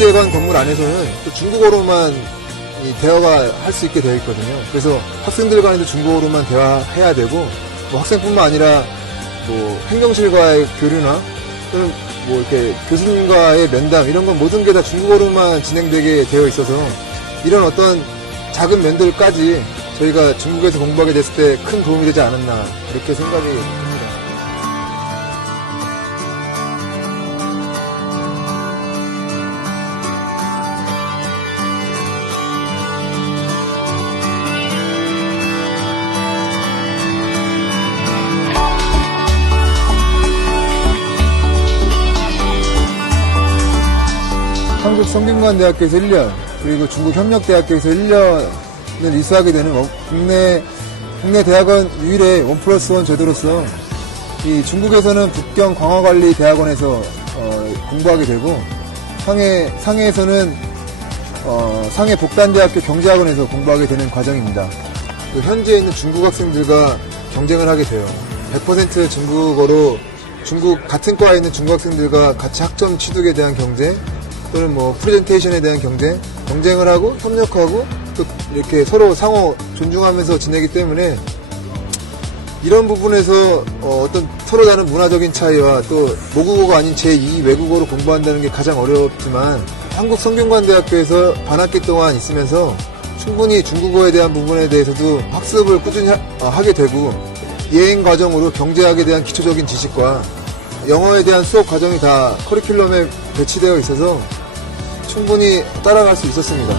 국제관 건물 안에서는 또 중국어로만 이 대화가 할 수 있게 되어 있거든요. 그래서 학생들 간에도 중국어로만 대화해야 되고, 뭐 학생뿐만 아니라 뭐 행정실과의 교류나 또는 뭐 이렇게 교수님과의 면담 이런 건 모든 게 다 중국어로만 진행되게 되어 있어서 이런 어떤 작은 면들까지 저희가 중국에서 공부하게 됐을 때 큰 도움이 되지 않았나 이렇게 생각이 듭니다. 한국 성균관대학교에서 1년, 그리고 중국협력대학교에서 1년을 이수하게 되는 국내 대학원 유일의 1+1 제도로서 이 중국에서는 북경 광화관리대학원에서 공부하게 되고 상해에서는 상해 복단대학교 경제학원에서 공부하게 되는 과정입니다. 현지에 있는 중국 학생들과 경쟁을 하게 돼요. 100% 중국어로 중국 같은 과에 있는 중국 학생들과 같이 학점 취득에 대한 경쟁 또는 뭐 프레젠테이션에 대한 경쟁을 하고 협력하고 또 이렇게 서로 상호 존중하면서 지내기 때문에 이런 부분에서 어떤 서로 다른 문화적인 차이와 또 모국어가 아닌 제2 외국어로 공부한다는 게 가장 어렵지만 한국 성균관대학교에서 반학기 동안 있으면서 충분히 중국어에 대한 부분에 대해서도 학습을 꾸준히 하게 되고 예행 과정으로 경제학에 대한 기초적인 지식과 영어에 대한 수업 과정이 다 커리큘럼에 배치되어 있어서 충분히 따라갈 수 있었습니다.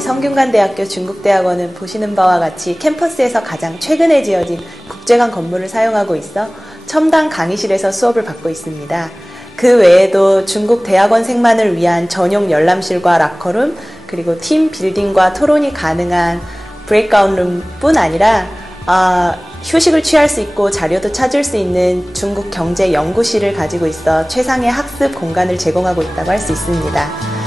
성균관대학교 중국대학원은 보시는 바와 같이 캠퍼스에서 가장 최근에 지어진 국제관 건물을 사용하고 있어 첨단 강의실에서 수업을 받고 있습니다. 그 외에도 중국 대학원생만을 위한 전용 열람실과 라커룸, 그리고 팀 빌딩과 토론이 가능한 브레이크아웃룸뿐 아니라 휴식을 취할 수 있고 자료도 찾을 수 있는 중국 경제 연구실을 가지고 있어 최상의 학습 공간을 제공하고 있다고 할 수 있습니다.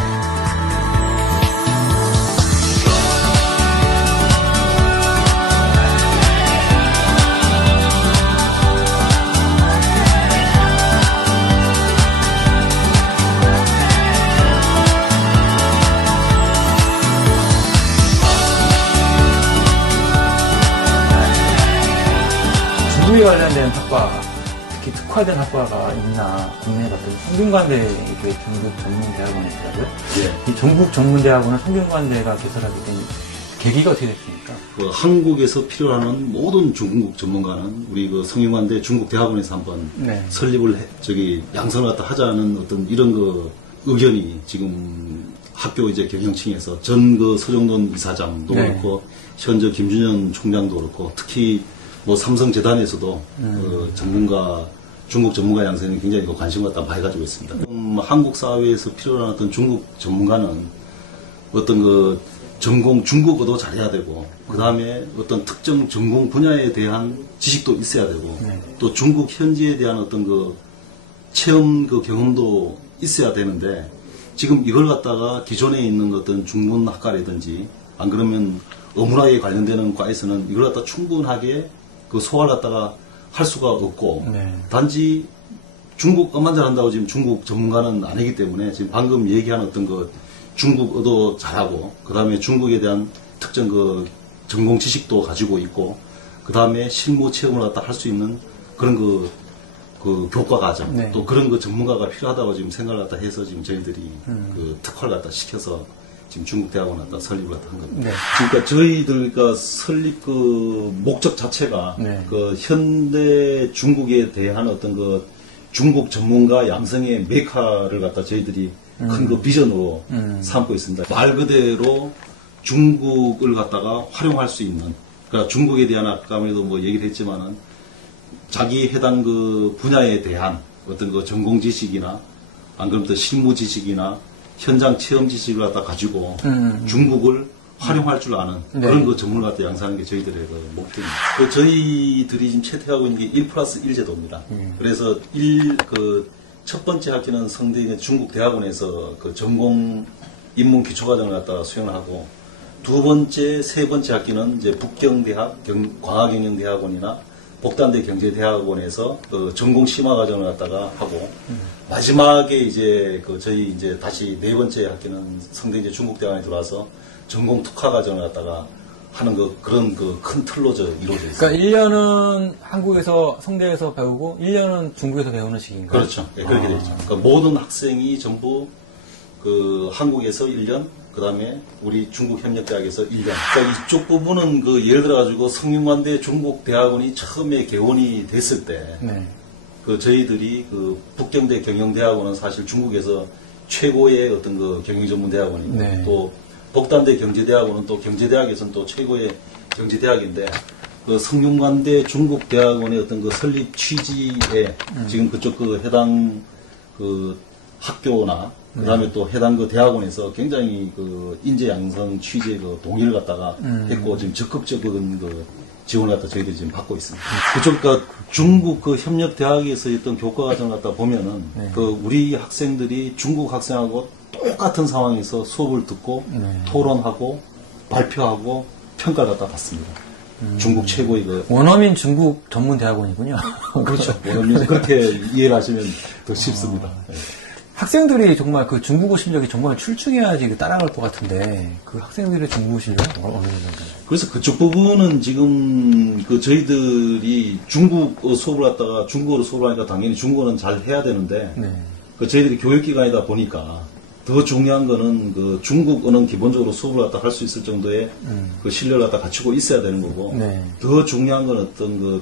중국에 관련된 학과, 특히 특화된 학과가 있나 국내에 봤더니 성균관대 중국 전문대학원이 있더라고요. 예. 이 전국 전문대학원을 성균관대가 개설하게 된 계기가 어떻게 됐습니까? 한국에서 필요하는 모든 중국 전문가는 우리 성균관대 중국대학원에서 한번 설립을 양성을 갖다 하자는 어떤 이런 의견이 지금 학교 경영층에서 전 서정돈 이사장도 그렇고 현재 김준현 총장도 그렇고 특히 삼성재단에서도 중국 전문가 양성에 굉장히 관심을 갖다 많이 가지고 있습니다. 한국 사회에서 필요한 어떤 중국 전문가는 어떤 전공 중국어도 잘해야 되고, 그 다음에 어떤 특정 전공 분야에 대한 지식도 있어야 되고, 또 중국 현지에 대한 어떤 체험 경험도 있어야 되는데, 지금 이걸 갖다가 기존에 있는 어떤 중문학과라든지, 안 그러면 어문학에 관련되는 과에서는 이걸 갖다 충분하게 소화를 갖다가 할 수가 없고, 단지 중국어만 잘한다고 지금 중국 전문가는 아니기 때문에 지금 방금 얘기한 어떤 중국어도 잘하고, 그 다음에 중국에 대한 특정 전공 지식도 가지고 있고, 그 다음에 실무 체험을 갖다 할 수 있는 그런 교과 과정, 또 그런 전문가가 필요하다고 지금 생각을 갖다 해서 지금 저희들이 특화를 갖다 시켜서 지금 중국대학원 갖다 설립을 한 겁니다. 그러니까 저희들 설립 목적 자체가 현대 중국에 대한 어떤 중국 전문가 양성의 메카를 갖다 저희들이 큰 비전으로 삼고 있습니다. 말 그대로 중국을 갖다가 활용할 수 있는, 그러니까 중국에 대한 아까도 얘기를 했지만은 자기 해당 분야에 대한 어떤 전공 지식이나 안 그러면 또 실무 지식이나 현장 체험 지식을 갖다 가지고 중국을 활용할 줄 아는 그런 전문을 갖다 양성하는 게 저희들의 목표입니다. 저희들이 지금 채택하고 있는 게 1+1 제도입니다. 그래서 첫 번째 학기는 성대인의 중국 대학원에서 전공 입문 기초과정을 갖다 수행을 하고, 두 번째, 세 번째 학기는 이제 북경대학 광화경영대학원이나 복단대 경제대학원에서 그 전공 심화 과정을 갖다가 하고 마지막에 이제 그 저희 이제 다시 네 번째 학기는 성대제 중국대학원에 들어와서 전공 특화 과정을 갖다가 하는 그런 그 큰 틀로 이루어져 있습니다. 그러니까 1년은 한국에서 성대에서 배우고 1년은 중국에서 배우는 식인가요? 그렇죠. 네, 그렇게 되죠. 그러니까 모든 학생이 전부 그 한국에서 1년, 그 다음에 우리 중국협력대학에서 1년. 그러니까 이쪽 부분은 그 예를 들어가지고 성균관대 중국대학원이 처음에 개원이 됐을 때, 네. 그 저희들이 그 북경대 경영대학원은 사실 중국에서 최고의 어떤 그 경영전문대학원이고, 네. 또 복단대 경제대학원은 또 경제대학에서는 또 최고의 경제대학인데, 그 성균관대 중국대학원의 어떤 그 설립 취지에 지금 그쪽 그 해당 그 학교나 그 다음에 또 해당 그 대학원에서 굉장히 그 인재 양성 취지의 그 동의를 갖다가 했고 지금 적극적인 그 지원을 갖다 저희들이 지금 받고 있습니다. 그쪽 그 중국 그 협력 대학에서 있던 교과 과정 갖다 보면은 그 우리 학생들이 중국 학생하고 똑같은 상황에서 수업을 듣고 토론하고 발표하고 평가를 갖다 받습니다. 중국 최고의 그 원어민 중국 전문 대학원이군요. 그렇죠. 그렇게 이해를 하시면 더 쉽습니다. 네. 학생들이 정말 그 중국어 실력이 정말 출중해야지 따라갈 것 같은데 그 학생들의 중국어 실력은 어느 정도인가요? 그래서 그쪽 부분은 지금 그 저희들이 중국어 수업을 갖다가 중국어로 수업을 하니까 당연히 중국어는 잘 해야 되는데 네. 그 저희들이 교육기관이다 보니까 더 중요한 거는 그 중국어는 기본적으로 수업을 갖다 할 수 있을 정도의 그 실력을 갖다 갖추고 있어야 되는 거고 네. 더 중요한 건 어떤 그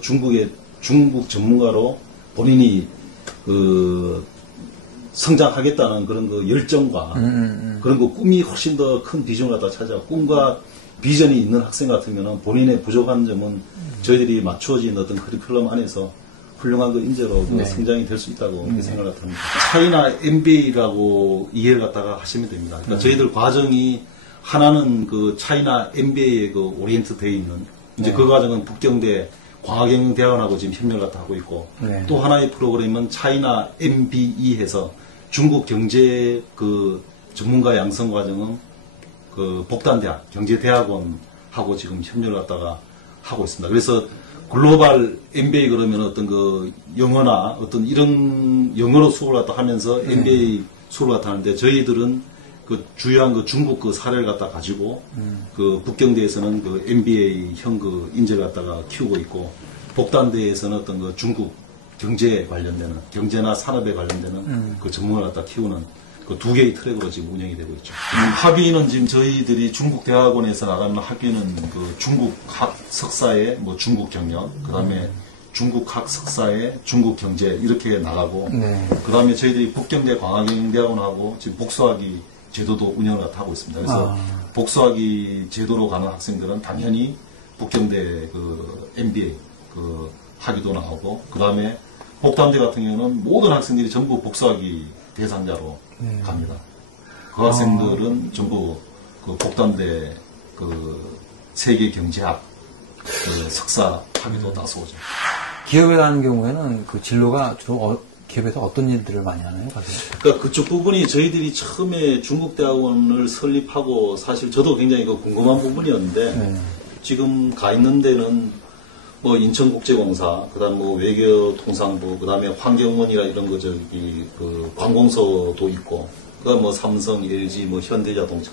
중국 전문가로 본인이 그 성장하겠다는 그런 그 열정과 그런 그 꿈이 훨씬 더 큰 비전을 갖다 찾아 꿈과 비전이 있는 학생 같으면 본인의 부족한 점은 저희들이 맞추어진 어떤 커리큘럼 안에서 훌륭한 그 인재로 그 네. 성장이 될 수 있다고 그렇게 생각을 합니다. 차이나 MBA라고 이해를 갖다가 하시면 됩니다. 그러니까 저희들 과정이 하나는 그 차이나 MBA에 그 오리엔트 되어 있는 이제 네. 그 과정은 북경대 광화경대학원하고 지금 협력을 갖다 하고 있고 네. 또 하나의 프로그램은 차이나 MBE 해서 중국 경제 그 전문가 양성 과정은 그 복단대학 경제대학원하고 지금 협력을 갖다가 하고 있습니다. 그래서 글로벌 MBA 그러면 어떤 그 영어나 어떤 이런 영어로 수업을 갖다 하면서 MBA 수업을 갖다 하는데 저희들은 그 주요한 그 중국 그 사례를 갖다 가지고 그 북경대에서는 그 MBA형 그 인재를 갖다가 키우고 있고 복단대에서는 어떤 그 중국 경제에 관련되는 경제나 산업에 관련되는 그 전문가를 갖다 키우는 그 두 개의 트랙으로 지금 운영이 되고 있죠. 학위는 지금 저희들이 중국 대학원에서 나가는 학위는 그 중국학 석사에 뭐 중국 경영, 그 다음에 중국학 석사에 중국 경제 이렇게 나가고, 네. 그 다음에 저희들이 북경대 광화경대학원하고 지금 복수학위 제도도 운영을 갖다 하고 있습니다. 그래서 복수학위 제도로 가는 학생들은 당연히 북경대 그 MBA 그 학위도 나오고, 그 다음에 복단대 같은 경우는 모든 학생들이 전부 복수학위 대상자로 갑니다. 그 학생들은 전부 그 복단대 그 세계 경제학 그 석사 학위도 나서오죠. 기업에 가는 경우에는 그 진로가 주로 기업에서 어떤 일들을 많이 하나요? 그러니까 그쪽 부분이 저희들이 처음에 중국대학원을 설립하고 사실 저도 굉장히 그 궁금한 부분이었는데 네. 지금 가 있는 데는 뭐 인천국제공사, 그다음 뭐 외교통상부, 그다음에 환경원이라 이런 거 저기 그 관공서도 있고, 그다음 뭐 삼성, LG, 뭐 현대자동차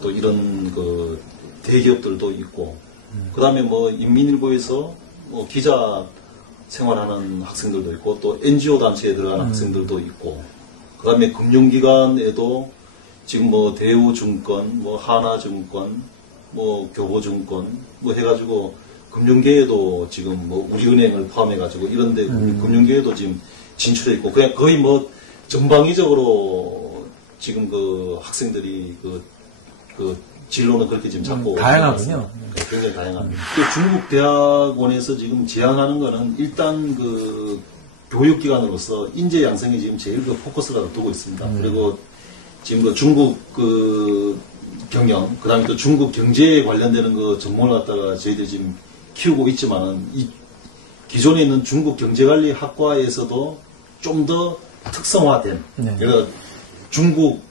또 이런 그 대기업들도 있고, 그다음에 뭐 인민일보에서 뭐 기자 생활하는 학생들도 있고, 또 NGO 단체에 들어가는 학생들도 있고, 그다음에 금융기관에도 지금 뭐 대우증권, 뭐 하나증권, 뭐 교보증권, 뭐 해가지고. 금융계에도 지금 뭐 우리은행을 포함해가지고 이런데 금융계에도 지금 진출해 있고 그냥 거의 뭐 전방위적으로 지금 그 학생들이 그 진로는 그렇게 지금 잡고 다양하군요. 굉장히 다양합니다. 중국 대학원에서 지금 지향하는 거는 일단 그 교육기관으로서 인재 양성에 지금 제일 그 포커스를 두고 있습니다. 그리고 지금 그 중국 그 경영, 그 다음에 또 중국 경제에 관련되는 그 전문을 갖다가 저희들이 지금 키우고 있지만은 이 기존에 있는 중국 경제관리 학과에서도 좀 더 특성화된, 네. 그러니까 중국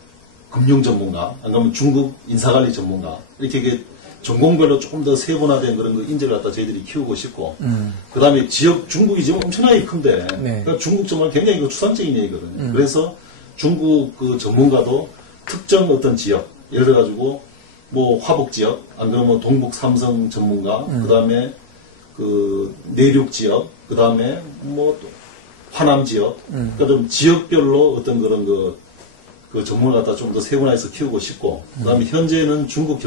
금융 전문가, 아니면 중국 인사관리 전문가, 이렇게 전공별로 조금 더 세분화된 그런 그 인재를 갖다 저희들이 키우고 싶고, 그 다음에 지역, 중국이 지금 엄청나게 큰데, 네. 그러니까 중국 정말 굉장히 그 추상적인 얘기거든요. 그래서 중국 그 전문가도 특정 어떤 지역, 예를 들어가지고, 뭐 화북 지역, 안 그러면 뭐 동북 삼성 전문가, 그 다음에 그 내륙 지역, 그 다음에 뭐 또 화남 지역, 그러니까 좀 지역별로 어떤 그런 그 전문을 갖다 좀 더 세분화해서 키우고 싶고, 그 다음에 현재는 중국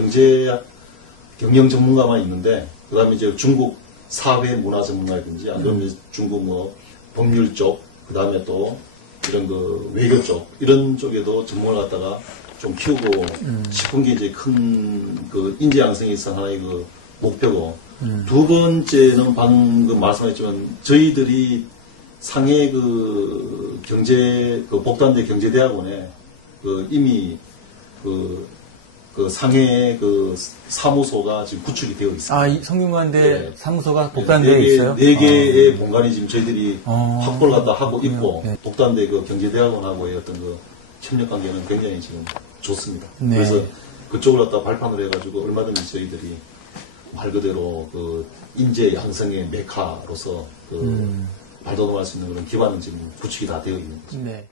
경영 전문가만 있는데, 그 다음에 이제 중국 사회 문화 전문가라든지, 안 그러면 중국 뭐 법률 쪽, 그 다음에 또 이런 그 외교 쪽, 이런 쪽에도 전문을 갖다가 좀 키우고 싶은 게 이제 큰 그 인재 양성에 있어서 하나의 그 목표고, 두 번째는 방금 말씀하셨지만 저희들이 상해 그 복단대 경제대학원에 이미 그 상해 그 사무소가 지금 구축이 되어 있습니다. 아, 이 성균관대 네. 사무소가 복단대에 있어요? 네 개의 공간이 지금 저희들이 아, 확보를 갖다 하고 있고, 네. 복단대 그 경제대학원하고의 어떤 그 협력 관계는 굉장히 지금 좋습니다. 네. 그래서 그쪽을 갖다 발판을 해가지고 얼마든지 저희들이 말 그대로 그 인재 양성의 메카로서 발돋움할 수 있는 그런 기반은 지금 구축이 다 되어 있는 거죠. 네.